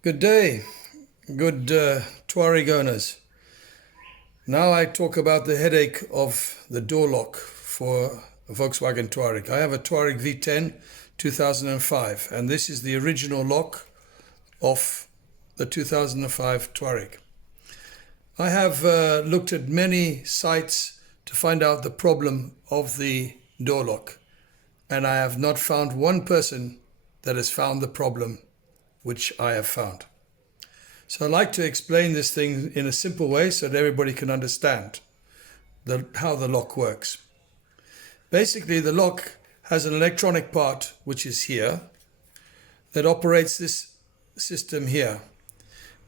Good day, good Touareg owners. Now I talk about the headache of the door lock for a Volkswagen Touareg. I have a Touareg V10 2005, and this is the original lock of the 2005 Touareg. I have looked at many sites to find out the problem of the door lock, and I have not found one person that has found the problem which I have found. So I'd like to explain this thing in a simple way so that everybody can understand how the lock works. Basically, the lock has an electronic part, which is here, that operates this system here.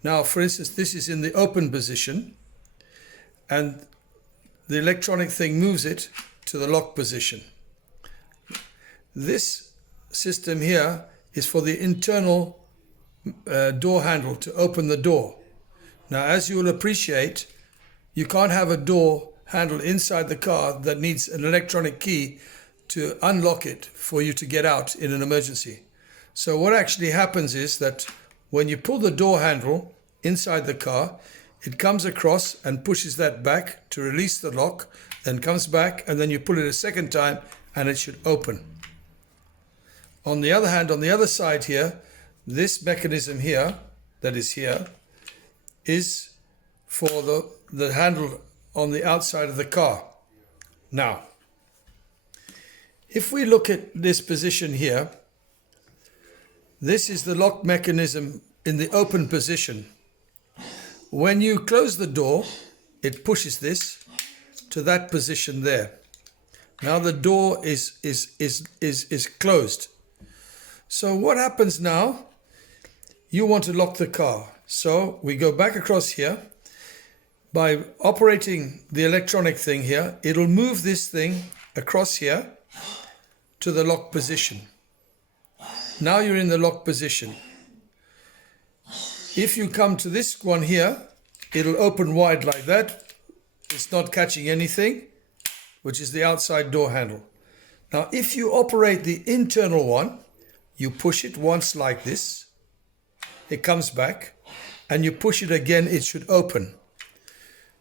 Now, for instance, this is in the open position, and the electronic thing moves it to the lock position. This system here is for the internal door handle to open the door. Now, as you will appreciate, you can't have a door handle inside the car that needs an electronic key to unlock it for you to get out in an emergency. So what actually happens is that when you pull the door handle inside the car, it comes across and pushes that back to release the lock, then comes back, and then you pull it a second time and it should open. On the other hand, on the other side here, this mechanism here, that is here, is for the handle on the outside of the car. Now, if we look at this position here, this is the lock mechanism in the open position. When you close the door, it pushes this to that position there. Now the door is closed. So what happens now? You want to lock the car. So we go back across here. By operating the electronic thing here, it'll move this thing across here to the lock position. Now you're in the lock position. If you come to this one here, it'll open wide like that. It's not catching anything, which is the outside door handle. Now, if you operate the internal one, you push it once like this, it comes back, and you push it again, it should open.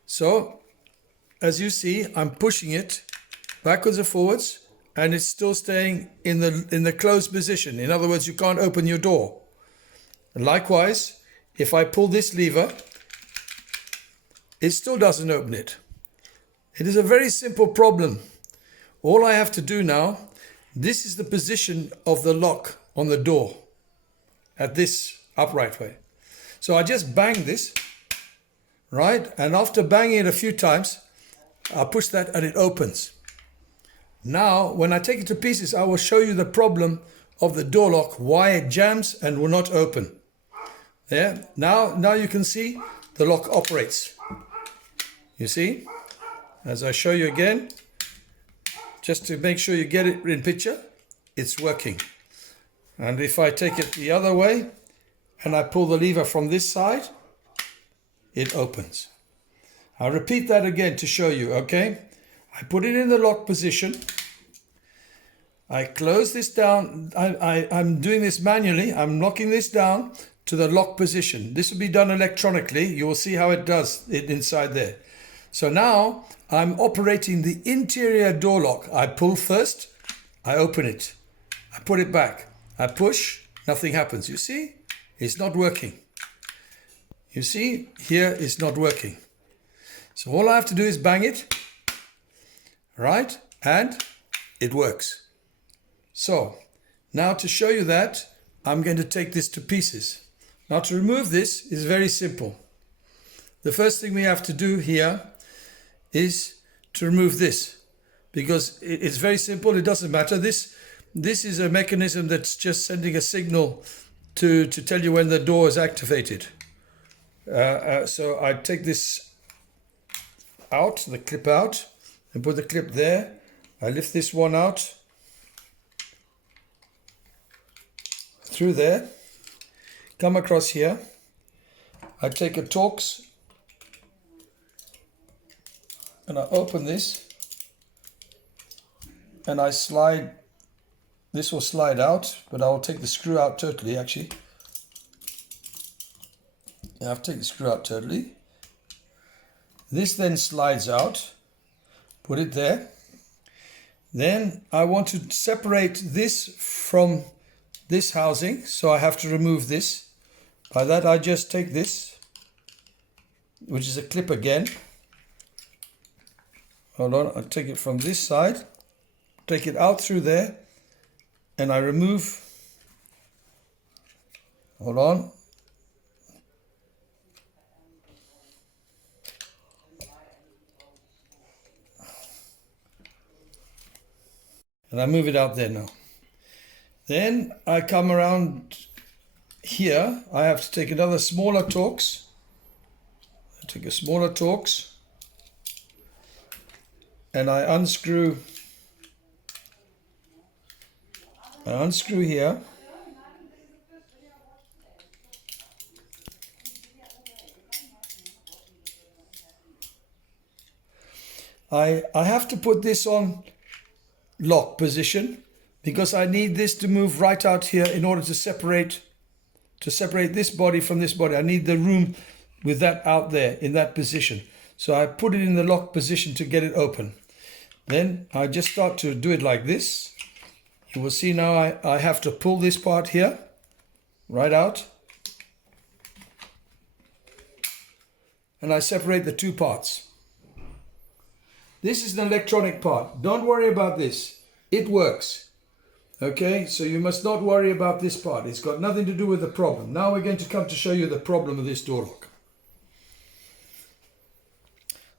So, as you see, I'm pushing it backwards and forwards, and it's still staying in the closed position. In other words, you can't open your door. And likewise, if I pull this lever, it still doesn't open it. It is a very simple problem. All I have to do now, this is the position of the lock on the door at this upright way. So I just bang this, right? And after banging it a few times, I push that and it opens. Now, when I take it to pieces, I will show you the problem of the door lock, why it jams and will not open. There. Now you can see the lock operates. You see? As I show you again, just to make sure you get it in picture, it's working. And if I take it the other way and I pull the lever from this side, it opens. I'll repeat that again to show you, okay? I put it in the lock position. I close this down. I'm doing this manually. I'm locking this down to the lock position. This will be done electronically. You will see how it does it inside there. So now I'm operating the interior door lock. I pull first, I open it. I put it back. I push, nothing happens. You see? It's not working. You see? Here it's not working. So all I have to do is bang it, right? And it works. So now to show you that, I'm going to take this to pieces. Now to remove this is very simple. The first thing we have to do here is to remove this, because it's very simple. It doesn't matter. This is a mechanism that's just sending a signal to tell you when the door is activated. So I take this out, the clip out, and put the clip there. I lift this one out through there, come across here. I take a Torx and I open this and I slide. This will slide out, but I will take the screw out totally actually. I have to take the screw out totally. This then slides out. Put it there. Then I want to separate this from this housing, so I have to remove this. By that I just take this, which is a clip again. Hold on, I'll take it from this side, take it out through there, and I remove, hold on. And I move it out there now. Then I come around here. I have to take another smaller Torx. I take a smaller Torx. And I unscrew here. I have to put this on lock position because I need this to move right out here in order to separate this body from this body. I need the room with that out there in that position. So I put it in the lock position to get it open. Then I just start to do it like this. You will see now I have to pull this part here right out. And I separate the two parts. This is an electronic part. Don't worry about this. It works. Okay, so you must not worry about this part. It's got nothing to do with the problem. Now we're going to come to show you the problem of this door lock.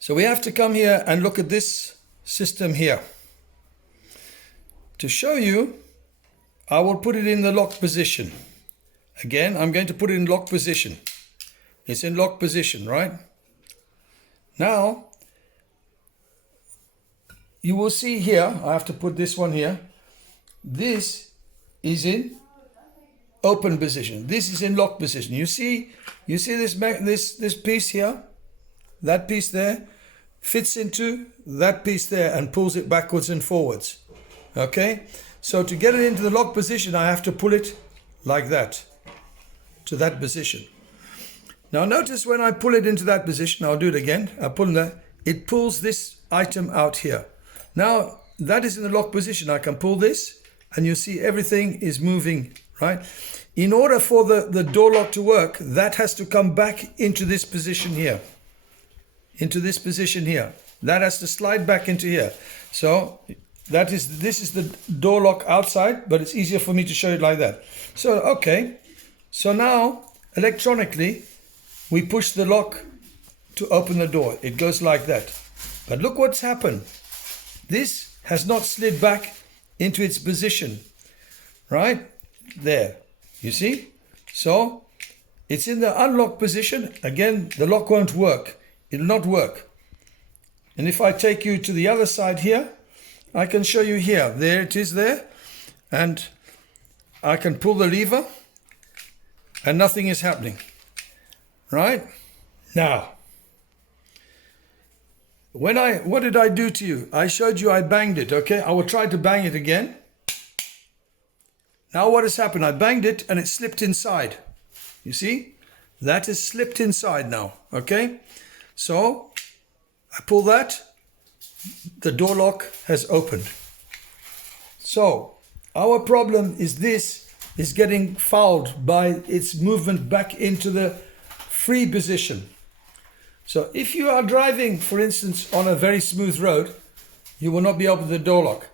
So we have to come here and look at this system here. To show you, I will put it in the lock position. Again, I'm going to put it in lock position. It's in lock position, right? Now, you will see here, I have to put this one here. This is in open position. This is in lock position. You see this piece here, that piece there, fits into that piece there and pulls it backwards and forwards. Okay, so to get it into the lock position, I have to pull it like that to that position. Now notice when I pull it into that position, I'll do it again. I pull in there, it pulls this item out here. Now that is in the lock position. I can pull this and you see everything is moving, right? In order for the door lock to work, that has to come back into this position here. Into this position here. That has to slide back into here. So this is the door lock outside, but it's easier for me to show it like that. So, okay. So now, electronically, we push the lock to open the door. It goes like that. But look what's happened. This has not slid back into its position. Right? There. You see? So, it's in the unlocked position. Again, the lock won't work. It will not work. And if I take you to the other side here, I can show you here. There it is there. And I can pull the lever and nothing is happening. Right? Now, what did I do to you? I showed you I banged it, okay? I will try to bang it again. Now what has happened? I banged it and it slipped inside. You see? That is slipped inside now, okay? So, I pull that. The door lock has opened. So, our problem is this is getting fouled by its movement back into the free position. So if you are driving, for instance, on a very smooth road, you will not be able to open the door lock.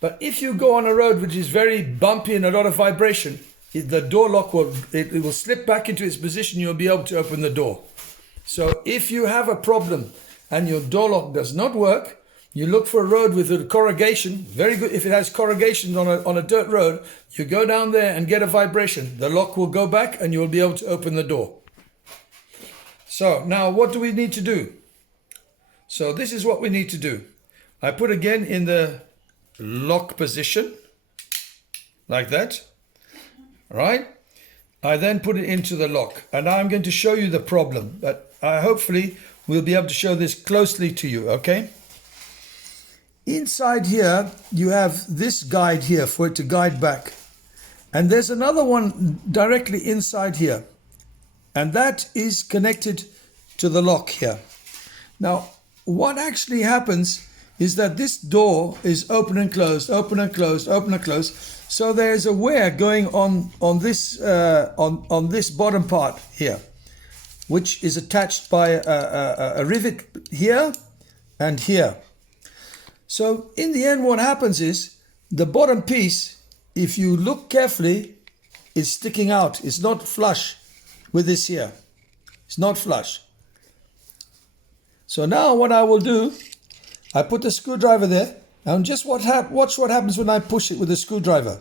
But if you go on a road which is very bumpy and a lot of vibration, the door lock will slip back into its position. You'll be able to open the door. So if you have a problem and your door lock does not work, you look for a road with a corrugation, very good. If it has corrugation on a dirt road, you go down there and get a vibration. The lock will go back and you'll be able to open the door. So now what do we need to do? So this is what we need to do. I put again in the lock position, like that, right? I then put it into the lock and I'm going to show you the problem, but I hopefully will be able to show this closely to you, okay? Inside here, you have this guide here for it to guide back. And there's another one directly inside here. and that is connected to the lock here. Now, what actually happens is that this door is open and closed, open and closed, open and closed. So there's a wear going on this on this bottom part here, which is attached by a rivet here and here. So in the end, what happens is the bottom piece, if you look carefully, is sticking out. It's not flush with this here. It's not flush. So now what I will do, I put the screwdriver there, and just watch what happens when I push it with the screwdriver.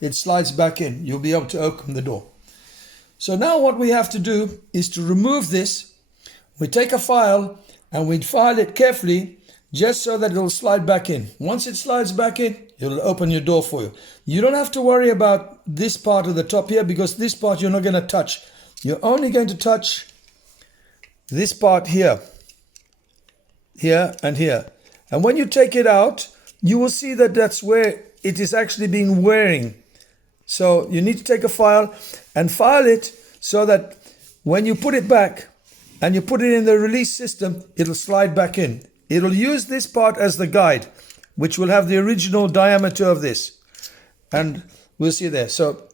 It slides back in. You'll be able to open the door. So now what we have to do is to remove this. We take a file and we file it carefully just so that it'll slide back in. Once it slides back in, it'll open your door for you. You don't have to worry about this part of the top here, because this part you're not going to touch. You're only going to touch this part here, here and here. And when you take it out, you will see that that's where it is actually being wearing. So you need to take a file and file it so that when you put it back and you put it in the release system, it'll slide back in. It'll use this part as the guide, which will have the original diameter of this. And we'll see there. So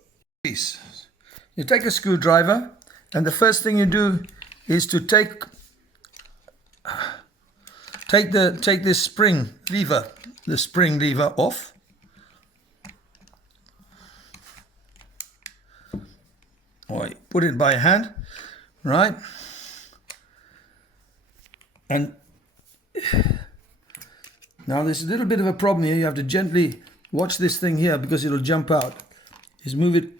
you take a screwdriver, and the first thing you do is to take this spring lever, the spring lever off. Or you put it by hand, right? And now there's a little bit of a problem here. You have to gently watch this thing here because it'll jump out. Just move it.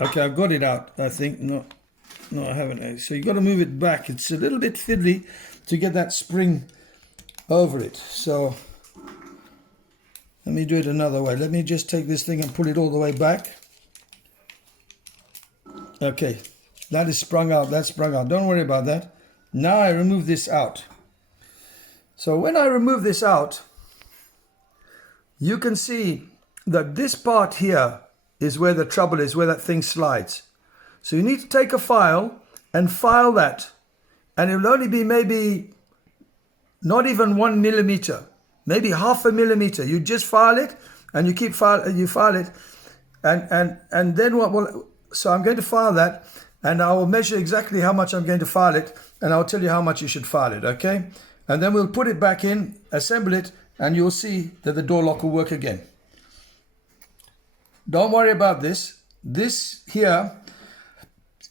Okay, I've got it out, I think. No, I haven't. So you got to move it back. It's a little bit fiddly to get that spring over it. So let me do it another way. Let me just take this thing and pull it all the way back. Okay, that is sprung out. That's sprung out. Don't worry about that. Now I remove this out. So when I remove this out, you can see that this part here is where the trouble is, where that thing slides. So you need to take a file and file that. And it will only be maybe not even 1 millimeter, maybe 0.5 millimeter. You just file it and you keep you file it. And then what will, so I'm going to file that, and I will measure exactly how much I'm going to file it, and I'll tell you how much you should file it, okay? And then we'll put it back in, assemble it, and you'll see that the door lock will work again. Don't worry about this. This here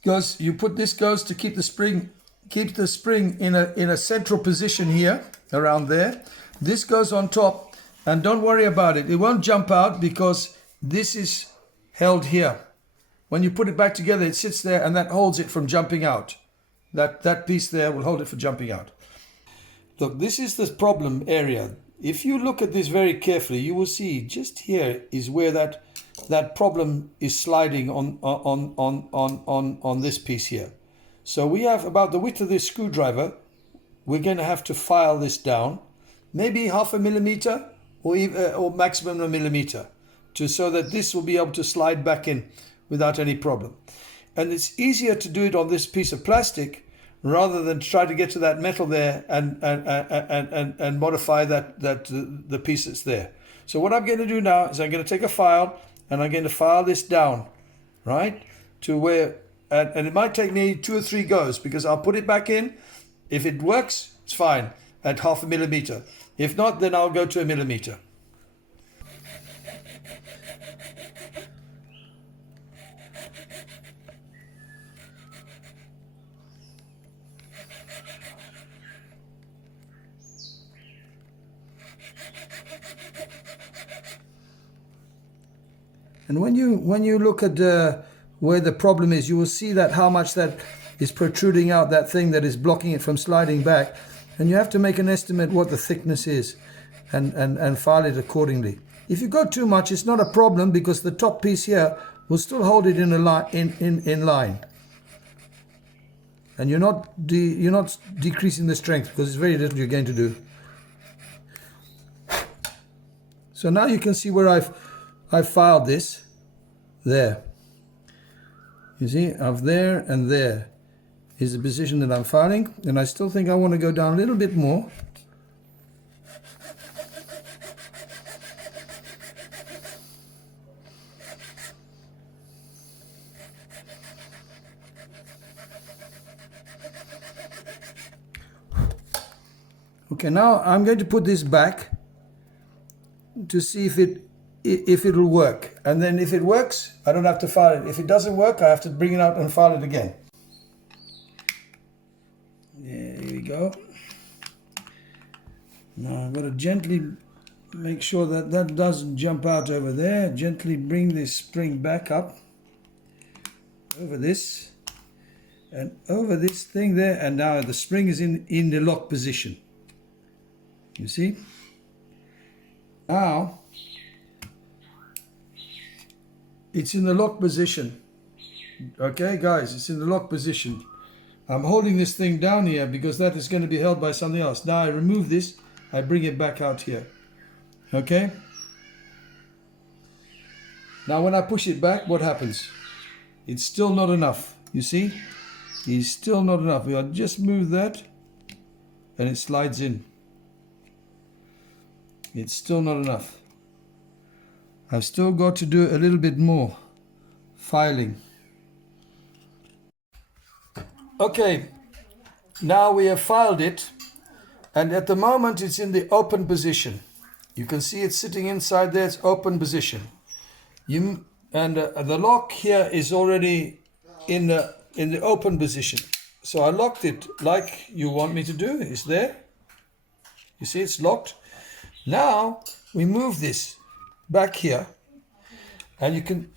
goes, this goes to keep the spring, in a central position here, around there. This goes on top, and don't worry about it. It won't jump out because this is held here. When you put it back together, it sits there, and that holds it from jumping out. That piece there will hold it from jumping out. Look, this is the problem area. If you look at this very carefully, you will see just here is where that problem is sliding on this piece here. So we have about the width of this screwdriver. We're going to have to file this down, maybe 0.5 millimeter or maximum 1 millimeter, so that this will be able to slide back in without any problem. And it's easier to do it on this piece of plastic rather than try to get to that metal there and modify the piece that's there. So what I'm going to do now is I'm going to take a file and I'm going to file this down, right, to where, and it might take me 2 or 3 goes, because I'll put it back in. If it works, it's fine at 0.5 millimeter. If not, then I'll go to 1 millimeter. And when you look at where the problem is, you will see that how much that is protruding out, that thing that is blocking it from sliding back. And you have to make an estimate what the thickness is and file it accordingly. If you go too much, it's not a problem, because the top piece here will still hold it in line. And you're not decreasing the strength, because it's very little you're going to do. So now you can see where I've filed this there. You see, of there and there is the position that I'm filing, and I still think I want to go down a little bit more. Okay, now I'm going to put this back to see if it'll work, and then if it works, I don't have to file it. If it doesn't work, I have to bring it out and file it again. There we go. Now I've got to gently make sure that that doesn't jump out over there. Gently bring this spring back up over this and over this thing there, and now the spring is in the lock position. You see? Now it's in the lock position. Okay, guys, it's in the lock position. I'm holding this thing down here because that is going to be held by something else. Now I remove this, I bring it back out here. Okay? Now when I push it back, what happens? It's still not enough. You see? It's still not enough. I'll just move that and it slides in. It's still not enough. I've still got to do a little bit more filing. Okay, now we have filed it, and at the moment it's in the open position. You can see it's sitting inside there, it's open position. The lock here is already in the open position. So I locked it like you want me to do. It's there. You see it's locked. Now we move this back here, and you can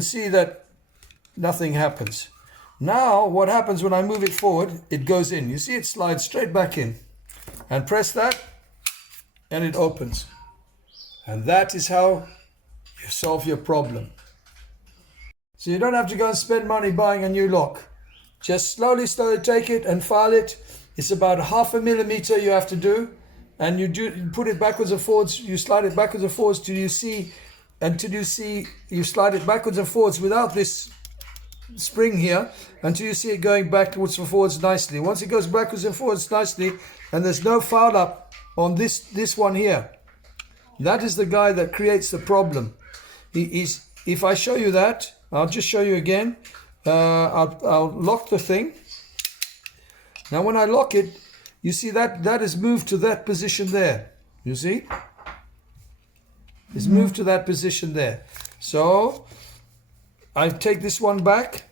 see that nothing happens. Now what happens when I move it forward? It goes in. You see it slides straight back in, and press that and it opens. And that is how you solve your problem. So you don't have to go and spend money buying a new lock. Just slowly take it and file it. It's about 0.5 millimeter you have to do, and you put it backwards and forwards. You slide it backwards and forwards until you see you slide it backwards and forwards without this spring here, until you see it going backwards and forwards nicely. Once it goes backwards and forwards nicely, and there's no foul up on this one here, that is the guy that creates the problem. If I show you that, I'll just show you again. I'll lock the thing. Now when I lock it, you see that is moved to that position there. You see? It's moved to that position there. So I take this one back.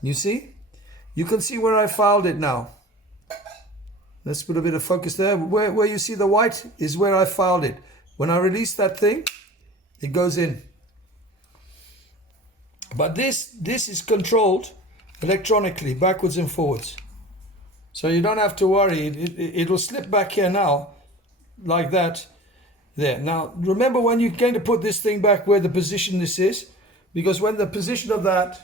You see? You can see where I filed it now. Let's put a bit of focus there. Where you see the white is where I filed it. When I release that thing, it goes in. But this is controlled electronically, backwards and forwards. So you don't have to worry. It'll slip back here now, like that. There. Now, remember when you're going to put this thing back where the position this is, because when the position of that,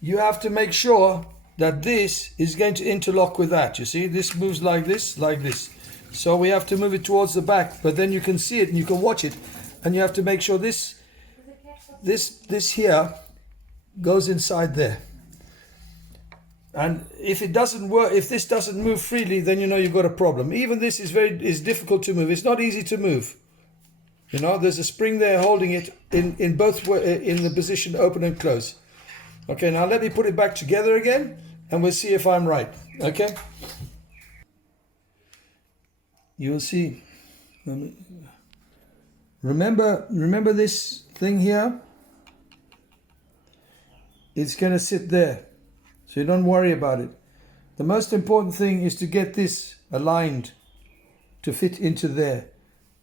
you have to make sure that this is going to interlock with that. You see, this moves like this, like this. So we have to move it towards the back, but then you can see it and you can watch it, and you have to make sure this here goes inside there. And if it doesn't work, if this doesn't move freely, then you know you've got a problem. Even this is difficult to move. It's not easy to move. You know, there's a spring there holding it in both in the position open and close. Okay, now let me put it back together again, and we'll see if I'm right. Okay. You'll see. Remember this thing here? It's going to sit there. So you don't worry about it. The most important thing is to get this aligned to fit into there.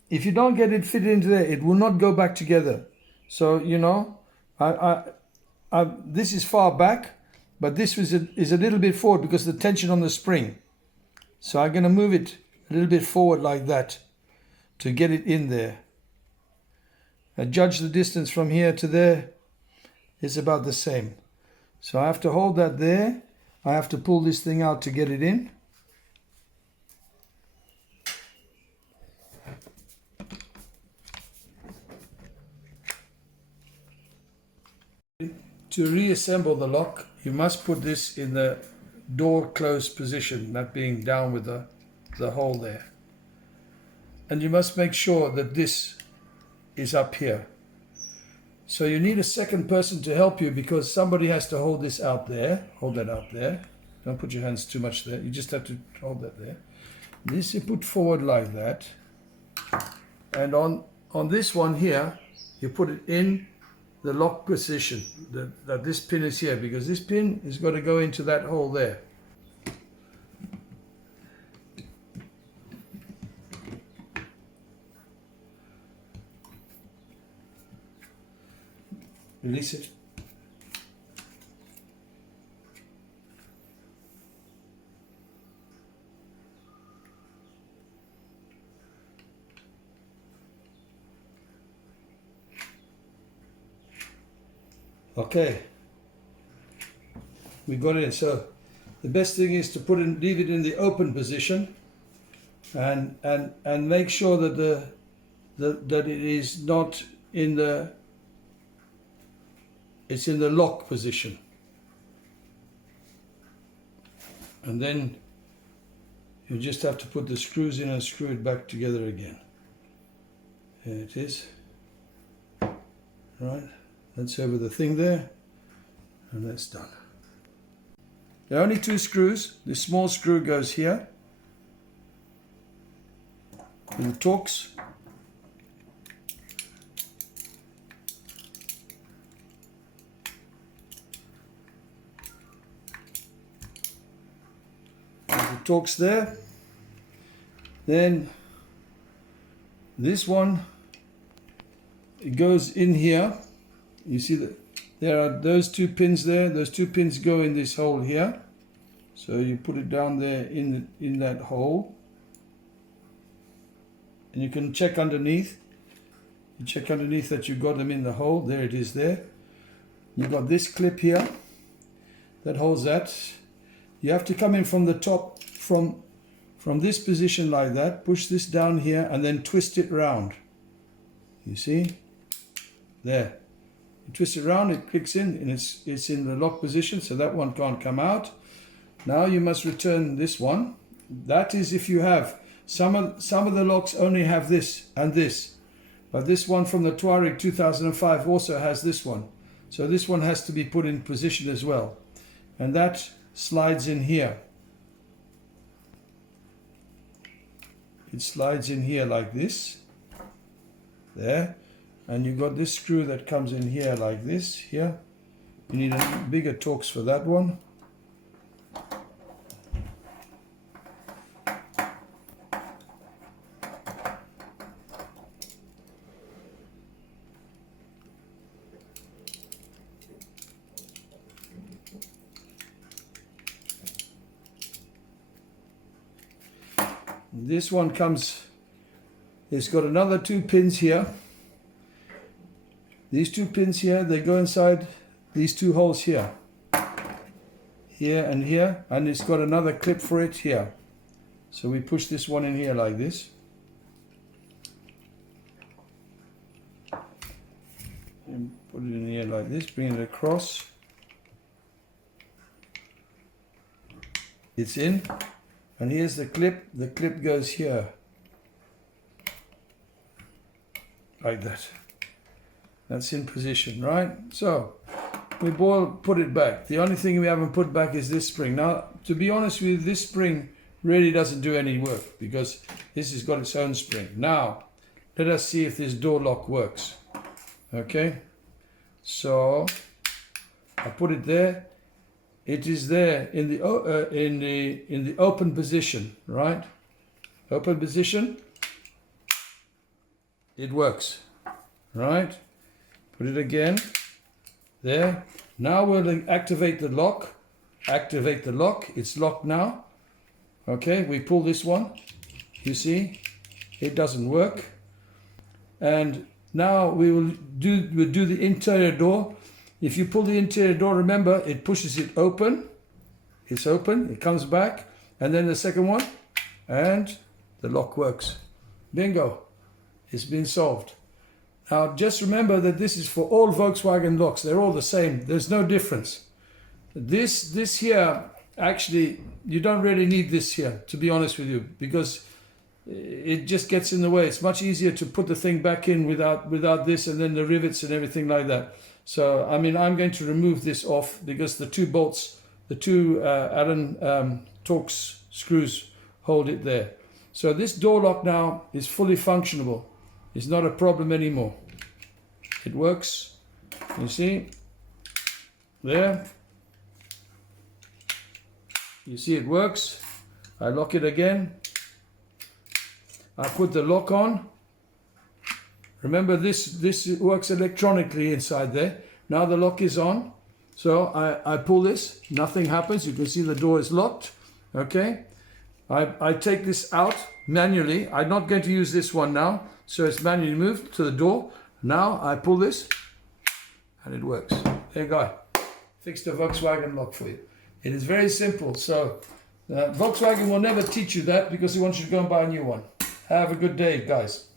If you don't get it fitted into there, it will not go back together. So, you know, this is far back, but this is a little bit forward because of the tension on the spring. So I'm going to move it a little bit forward like that to get it in there. I judge the distance from here to there is about the same. So I have to hold that there. I have to pull this thing out to get it in. To reassemble the lock, you must put this in the door closed position, that being down with the hole there. And you must make sure that this is up here. So you need a second person to help you, because somebody has to hold this out there. Hold that out there. Don't put your hands too much there. You just have to hold that there. This you put forward like that. And on this one here, you put it in the lock position. That this pin is here, because this pin is got to go into that hole there. Release it. Okay, we got it in. So the best thing is to leave it in the open position, and make sure that that it is not in the, it's in the lock position. And then you just have to put the screws in and screw it back together again. Here it is. Right. That's over the thing there, and that's done. There are only two screws. The small screw goes here, and the Torx. The Torx there. Then this one, it goes in here. You see that there are those two pins there. Those two pins go in this hole here. So you put it down there in that hole. And you can check underneath. You check underneath that you got them in the hole. There it is there. You've got this clip here that holds that. You have to come in from the top, from this position like that. Push this down here and then twist it round. You see? There. You twist it around, it clicks in, and it's in the lock position, so that one can't come out. Now you must return this one. That is if you have, some of the locks only have this and this. But this one from the Touareg 2005 also has this one. So this one has to be put in position as well. And that slides in here. It slides in here like this. There. And you've got this screw that comes in here like this, here. You need a bigger Torx for that one. This one comes, it's got another two pins here. These two pins here, they go inside these two holes here. Here and here, and it's got another clip for it here. So we push this one in here like this. And put it in here like this, bring it across. It's in, and here's the clip goes here. Like that. That's in position, right? So we put it back. The only thing we haven't put back is this spring. Now, to be honest with you, this spring really doesn't do any work, because this has got its own spring. Now, let us see if this door lock works. Okay, so I put it there. It is there in the open position, right? Open position. It works, right? Put it again, there. Now we'll activate the lock. Activate the lock, it's locked now. Okay, we pull this one, you see, it doesn't work. And now we'll do the interior door. If you pull the interior door, remember, it pushes it open. It's open, it comes back, and then the second one, and the lock works. Bingo, it's been solved. Now just remember that this is for all Volkswagen locks. They're all the same. There's no difference. This here, actually, you don't really need this here, to be honest with you, because it just gets in the way. It's much easier to put the thing back in without this, and then the rivets and everything like that. So, I mean, I'm going to remove this off because the two bolts, the two Allen Torx screws hold it there. So this door lock now is fully functionable. It's not a problem anymore. It works. You see? There. You see it works. I lock it again. I put the lock on. Remember this works electronically inside there. Now the lock is on. So I pull this, nothing happens. You can see the door is locked. Okay. I take this out manually. I'm not going to use this one now. So it's manually moved to the door. Now I pull this and it works. There you go. Fixed a Volkswagen lock for you. It is very simple. So Volkswagen will never teach you that because he wants you to go and buy a new one. Have a good day, guys.